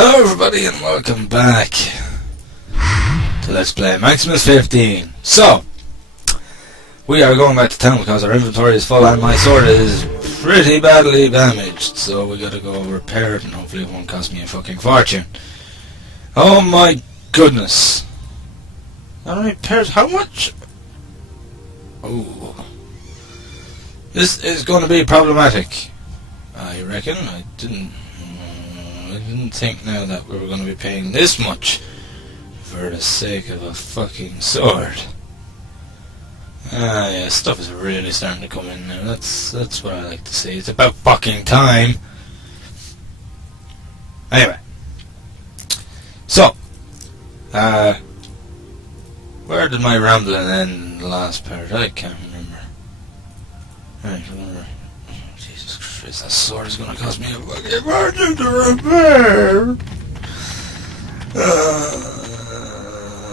Hello everybody and welcome back to Let's Play Maximus 15. So, we are going back to town because our inventory is full and my sword is pretty badly damaged. So we gotta go repair it and hopefully it won't cost me a fucking fortune. Oh my goodness. How many repairs? How much? Oh. This is going to be problematic. I reckon. I didn't think now that we were going to be paying this much for the sake of a fucking sword. Ah, yeah, stuff is really starting to come in now. That's what I like to see. It's about fucking time. Anyway. So, where did my rambling end the last part? I can't remember. Right, remember. Jesus Christ, that sword is gonna cost me a fucking fortune to repair!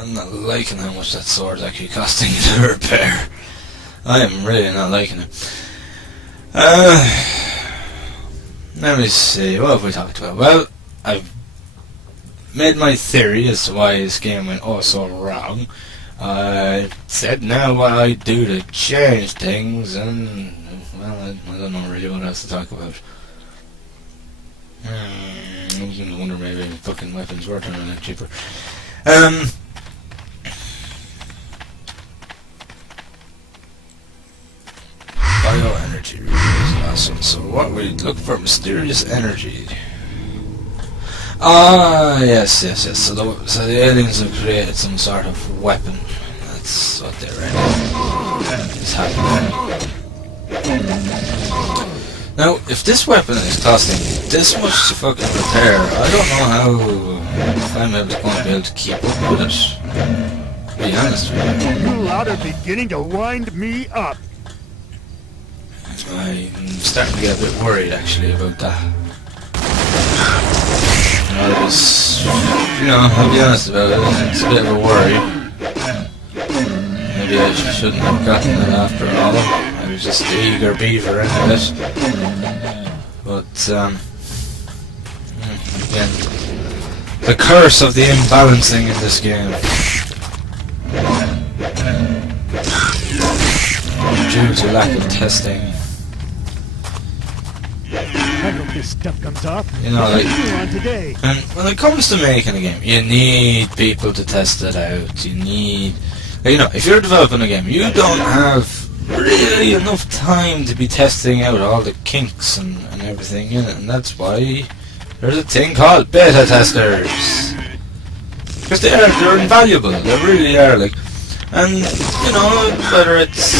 I'm not liking how much that sword is actually costing to repair. I am really not liking it. Let me see, what have we talked about? Well, I've made my theory as to why this game went oh so wrong. I said now what I do to change things, and well, I don't know really what else to talk about. I wonder maybe fucking weapons were turning out cheaper. Bioenergy really is awesome. So what we look for, mysterious energy. Ah, yes. So the aliens have created some sort of weapon. That's what they're ready. It's happening. Now, if this weapon is costing this much to fucking repair, I don't know how if I'm going to be able to keep up with it. To be honest with you. You lot are beginning to wind me up. I'm starting to get a bit worried actually about that. I'll be honest about it, it's a bit of a worry. Maybe I shouldn't have gotten it after all. I was just the eager beaver into it. But, again, the curse of the imbalancing in this game. Due to lack of testing. I hope this stuff comes off. You know, like, on today. and when it comes to making a game, you need people to test it out. You need, if you're developing a game, you don't have really enough time to be testing out all the kinks and everything in it, and that's why there's a thing called beta testers. Because they're invaluable. They really are. And whether it's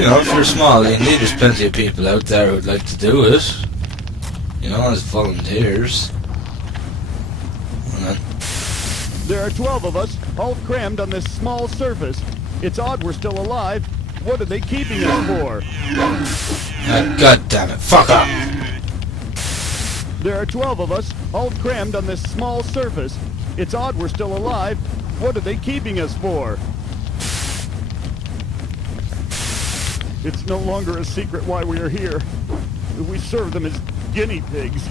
if you're small, indeed, there's plenty of people out there who'd like to do it. As volunteers. There are 12 of us, all crammed on this small surface. It's odd we're still alive. What are they keeping us for? God damn it! Fuck up! There are 12 of us, all crammed on this small surface. It's odd we're still alive. What are they keeping us for? It's no longer a secret why we are here. We serve them as guinea pigs.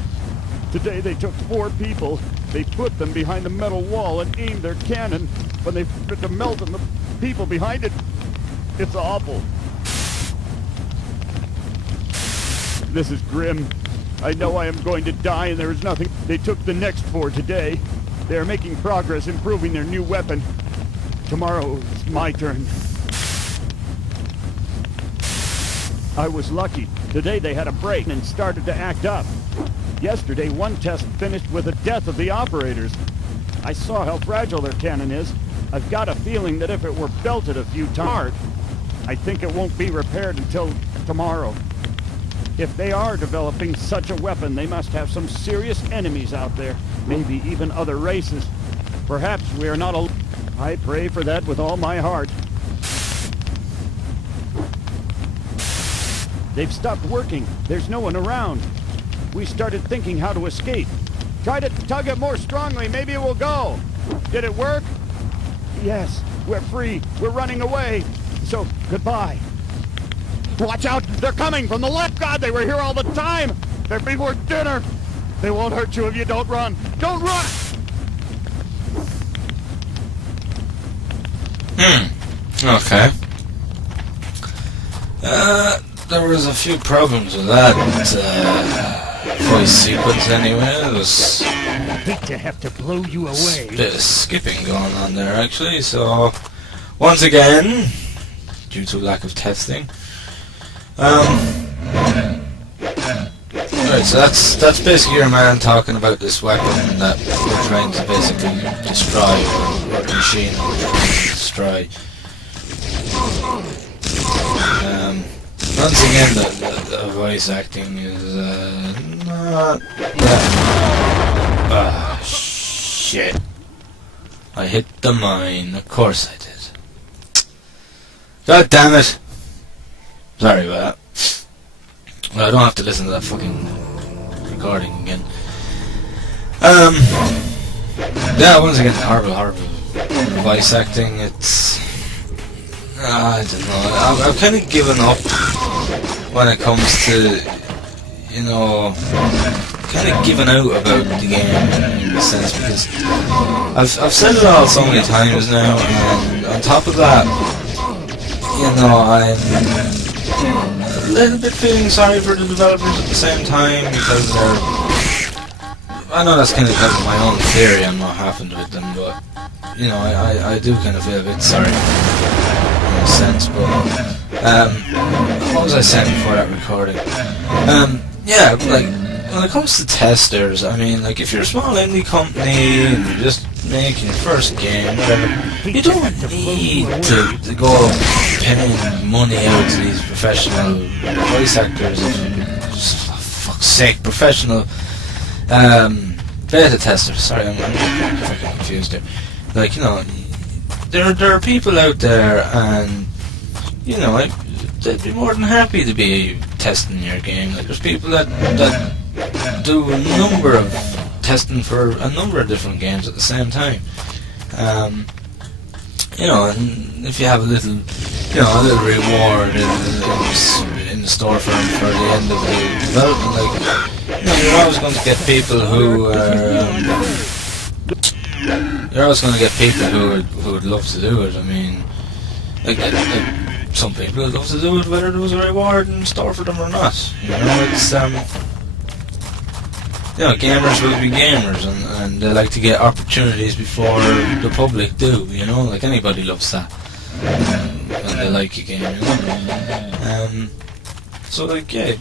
Today they took 4 people. They put them behind the metal wall and aimed their cannon when they fit to melt and the people behind it. It's awful. This is grim. I know I am going to die and there is nothing. They took the next 4 today. They are making progress improving their new weapon. Tomorrow it's my turn. I was lucky. Today they had a break and started to act up. Yesterday one test finished with the death of the operators. I saw how fragile their cannon is. I've got a feeling that if it were belted a few times, I think it won't be repaired until tomorrow. If they are developing such a weapon, they must have some serious enemies out there. Maybe even other races. Perhaps we are not alone. I pray for that with all my heart. They've stopped working. There's no one around. We started thinking how to escape. Try to tug it more strongly. Maybe it will go. Did it work? Yes. We're free. We're running away. So, goodbye. Watch out! They're coming from the left! God, they were here all the time! They're before dinner! They won't hurt you if you don't run. Don't run! Okay. There was a few problems with that voice sequence anyway. There was Hate to have to blow you away. a bit of skipping going on there actually, so once again, due to lack of testing. Right, so that's basically your man talking about this weapon that we're trying to basically destroy, or the machine that we're trying to destroy. Once again, the voice acting is not that. Ah, shit! I hit the mine. Of course I did. God damn it! Sorry about that. Well, I don't have to listen to that fucking recording again. Yeah, once again, horrible voice acting. It's I don't know. I've kind of given up when it comes to, you know, kind of given out about the game in a sense, because I've said it all so many times now, and on top of that, you know, I'm a little bit feeling sorry for the developers at the same time, because I know that's kind of my own theory on what happened with them, but you know, I do kind of feel a bit sorry in a sense. But what was I saying before that recording? Yeah, like when it comes to testers, I mean, like if you're a small indie company and you're just making your first game, whatever, you don't need to go paying money out to these professional voice actors. Just for fuck's sake, professional beta testers. Sorry, I'm fucking confused here. Like, you know, there are people out there, and you know, they'd be more than happy to be testing your game. Like, there's people that do a number of testing for a number of different games at the same time. You know, and if you have a little, you know, a little reward in the store for the end of the development, like, you know, you're always going to get people who are. You're always going to get people who would love to do it. I mean, like some people would love to do it whether there was a reward in store for them or not. You know, it's you know, gamers will be gamers, and they like to get opportunities before the public do. You know, like anybody loves that when they like a game. You know, so like yeah,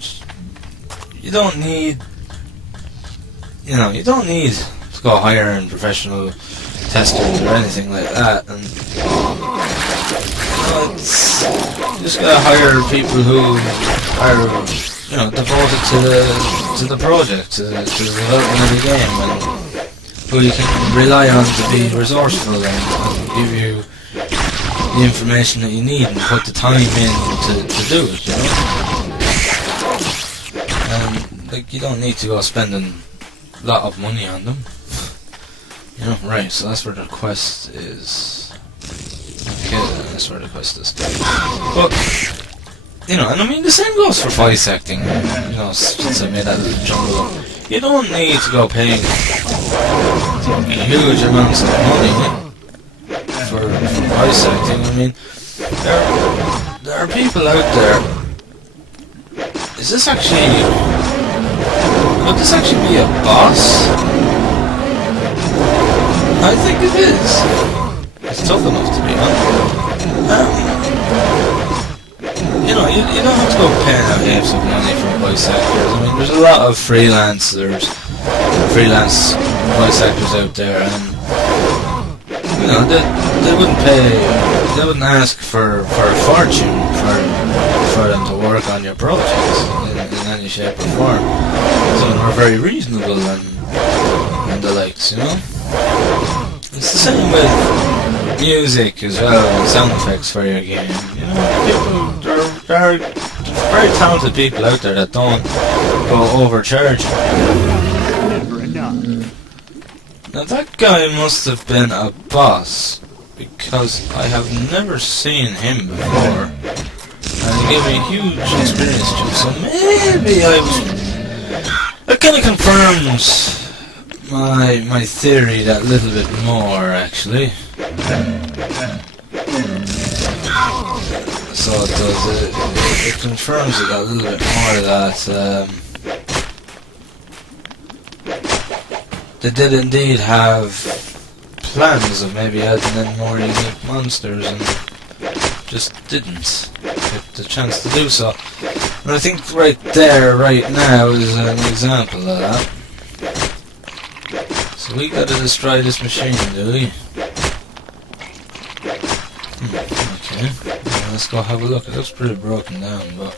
you don't need. You know, you don't need to go hiring professional testers or anything like that, and you know, you just gotta hire people who are, you know, devoted to the project, to the development of the game, and who you can rely on to be resourceful and give you the information that you need and put the time in to do it, you know. Like, you don't need to go spending a lot of money on them. You know, right, so that's where the quest is. Okay, that's where the quest is. But, you know, and I mean, the same goes for voice acting. You know, since I made that little jungle up. You don't need to go paying huge amounts of money for voice acting. I mean, there are people out there. Is this actually... Would this actually be a boss? I think it is. It's tough enough to be honest. You know, you don't have to go paying out heaps of money for voice actors. I mean, there's a lot of freelance voice actors out there, and you know, they wouldn't ask for a fortune for them to work on your projects in any shape or form. Some of them are very reasonable and the likes, you know. It's the same with music as well, and sound effects for your game. You know, there are very talented people out there that don't go overcharging. Now that guy must have been a boss, because I have never seen him before, and he gave me a huge experience too. So It kind of confirms my theory that little bit more, actually. So it does. It confirms it a little bit more that they did indeed have plans of maybe adding in more unique monsters and just didn't get the chance to do so. And I think right there, right now, is an example of that. So we gotta destroy this machine, do we? Okay, well, let's go have a look. It looks pretty broken down, but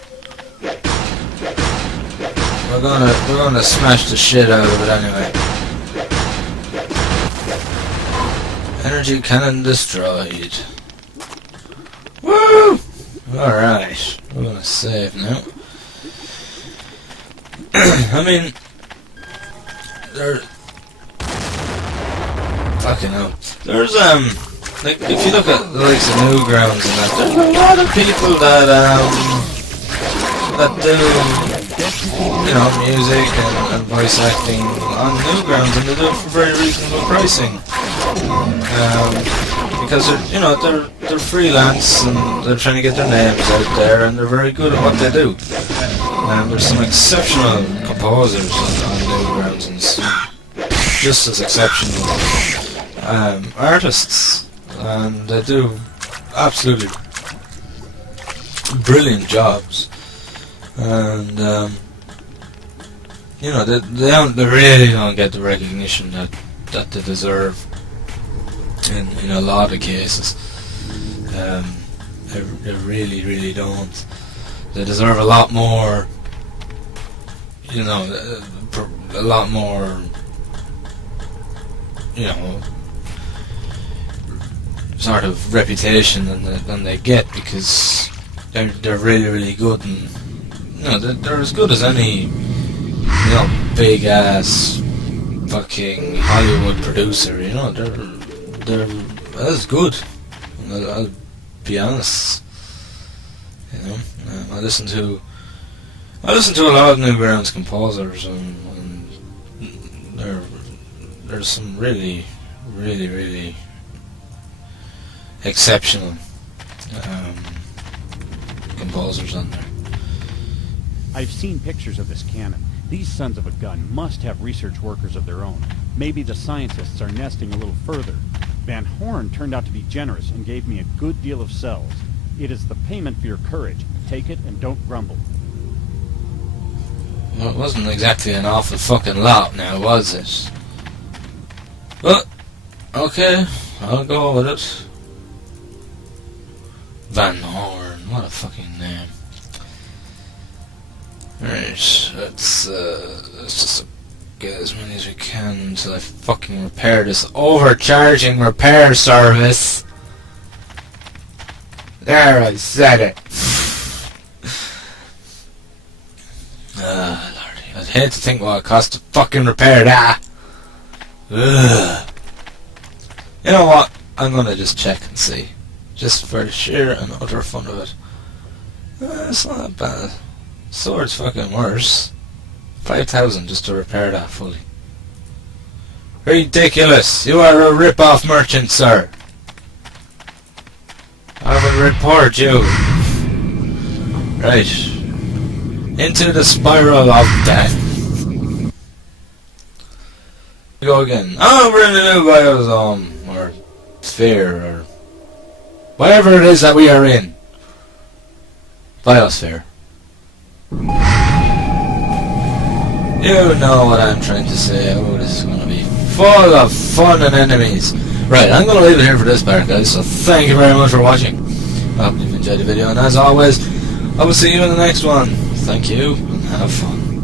we're gonna smash the shit out of it anyway. Energy cannon destroyed. Woo! Alright, we're gonna save now. I mean, fucking hell. There's, like, if you look at the likes of Newgrounds and that, there's a lot of people that do, you know, music and voice acting on Newgrounds, and they do it for very reasonable pricing. Because they're freelance and they're trying to get their names out there, and they're very good at what they do. There's some exceptional composers on Newgrounds and some just as exceptional artists, and they do absolutely brilliant jobs. And you know, they really don't get the recognition that they deserve in a lot of cases. They really don't. They deserve a lot more, you know, a lot more, you know, sort of reputation than they get, because they're really good, and you know, they're as good as any, you know, big ass fucking Hollywood producer. You know, they're as good. I'll be honest. You know, I listen to a lot of Newgrounds composers, and there's some really exceptional composers on there. I've seen pictures of this cannon. These sons of a gun must have research workers of their own. Maybe the scientists are nesting a little further. Van Horn turned out to be generous and gave me a good deal of cells. It is the payment for your courage. Take it and don't grumble. Well, it wasn't exactly an awful fucking lot now, was it? But, okay, I'll go with it. Van Horn, what a fucking name. Right, let's just get as many as we can until I fucking repair this overcharging repair service. There, I said it. Lordy, I'd hate to think what it costs to fucking repair that. Ugh. You know what? I'm gonna just check and see. Just for the sheer and utter fun of it. It's not that bad. Sword's fucking worse. 5,000 just to repair that fully. Ridiculous! You are a rip-off merchant, sir. I will report you. Right. Into the spiral of death. We go again. Oh, we're in a new biosome, or sphere, or whatever it is that we are in. Biosphere. You know what I'm trying to say. Oh, this is going to be full of fun and enemies. Right, I'm going to leave it here for this part, guys, so thank you very much for watching. I hope you've enjoyed the video, and as always, I will see you in the next one. Thank you, and have fun.